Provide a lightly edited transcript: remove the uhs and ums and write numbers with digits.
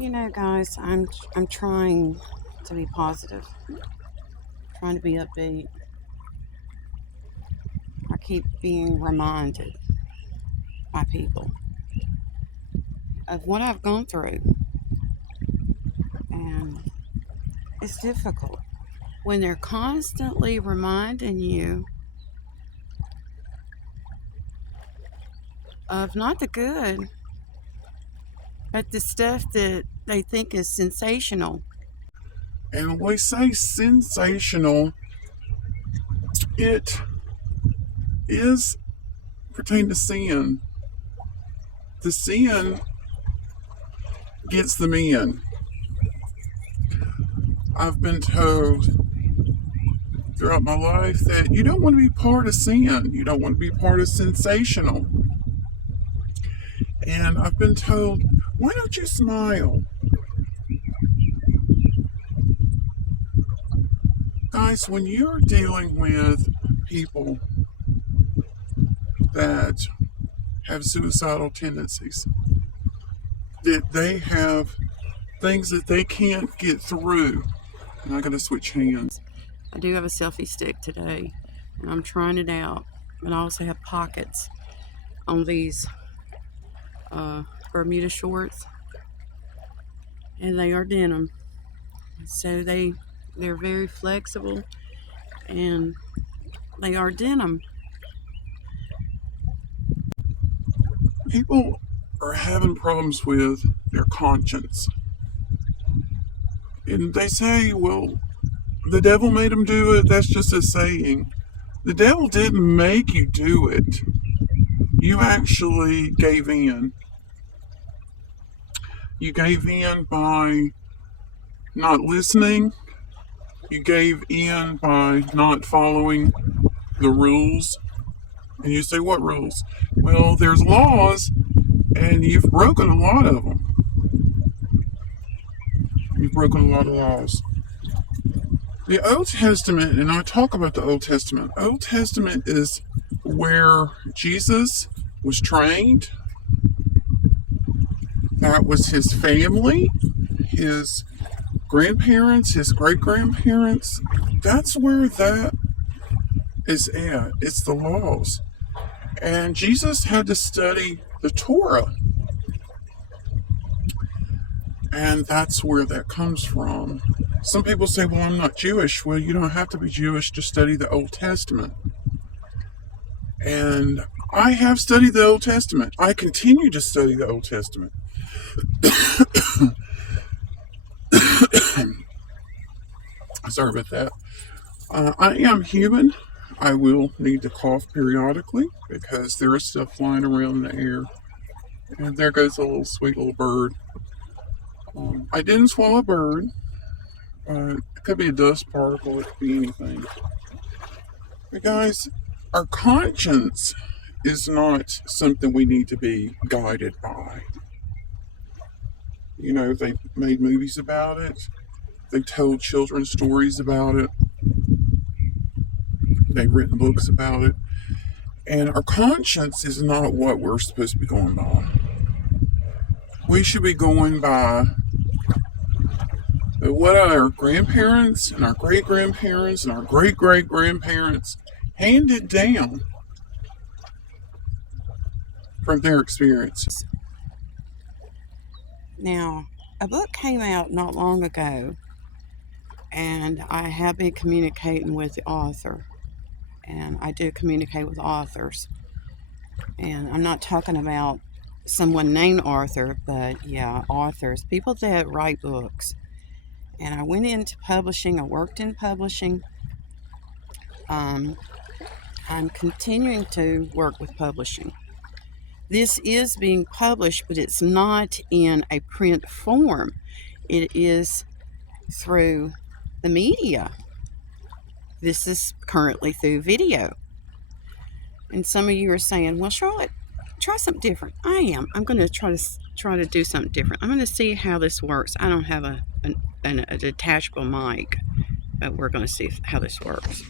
Guys, I'm trying to be positive, trying to be upbeat. I keep being reminded by people of what I've gone through, and it's difficult when they're constantly reminding you of not the good, but the stuff that they think is sensational. And when we say sensational, it is pertaining to sin. The sin gets them in. I've been told throughout my life that you don't want to be part of sin. You don't want to be part of sensational. And I've been told, why don't you smile? Guys, when you're dealing with people that have suicidal tendencies, that they have things that they can't get through, and I gotta switch hands. I do have a selfie stick today, and I'm trying it out. And I also have pockets on these Bermuda shorts, and they are denim, so they're very flexible, and they are denim. People are having problems with their conscience, and they say, well, the devil made them do it. That's just a saying. The devil didn't make you do it. You actually gave in. You gave in by not listening. You gave in by not following the rules. And you say, what rules? Well, there's laws, and you've broken a lot of them. You've broken a lot of laws. The Old Testament, and I talk about the Old Testament. Old Testament is where Jesus was trained. That was his family, his grandparents, his great-grandparents. That's where that is at. It's the laws. And Jesus had to study the Torah. And that's where that comes from. Some people say, well, I'm not Jewish. Well, you don't have to be Jewish to study the Old Testament. And I have studied the Old Testament. I continue to study the Old Testament. Sorry about that. I am human. I will need to cough periodically because there is stuff flying around in the air. And there goes a little sweet little bird. I didn't swallow a bird. It could be a dust particle. It could be anything. But guys, our conscience is not something we need to be guided by. They made movies about it. They told children stories about it. They've written books about it. And our conscience is not what we're supposed to be going by. We should be going by what our grandparents and our great-grandparents and our great-great-grandparents handed down from their experiences. Now, a book came out not long ago, and I have been communicating with the author, and I do communicate with authors, and I'm not talking about someone named Arthur, but yeah, authors, people that write books. And I went into publishing. I worked in publishing. I'm continuing to work with publishing. This is being published, but it's not in a print form. It is through the media. This is currently through video. And some of you are saying, well, Charlotte, try something different. I am. I'm going to try to do something different. I'm going to see how this works. I don't have a detachable mic, but we're going to see how this works.